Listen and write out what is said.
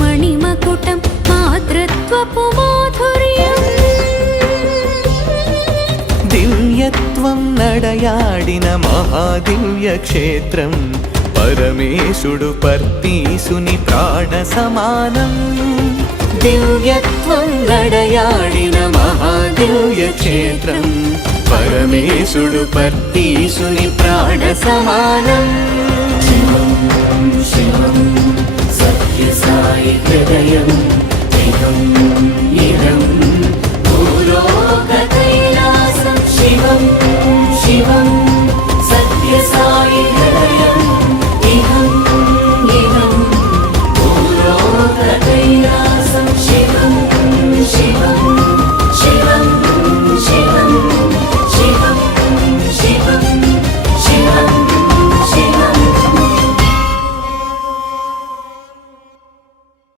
మణిమకుటం మాతృత్వపు మాధుర్యం దివ్యత్వం నడయాడిన మహాదివ్య క్షేత్రం పరమేశుడు పర్తీసుని ప్రాణ సమానం. దివ్యత్వం నడయాడిన మహాదివ్య క్షేత్రం పరమేశుడు పర్తీసుని ప్రాణ సమానం.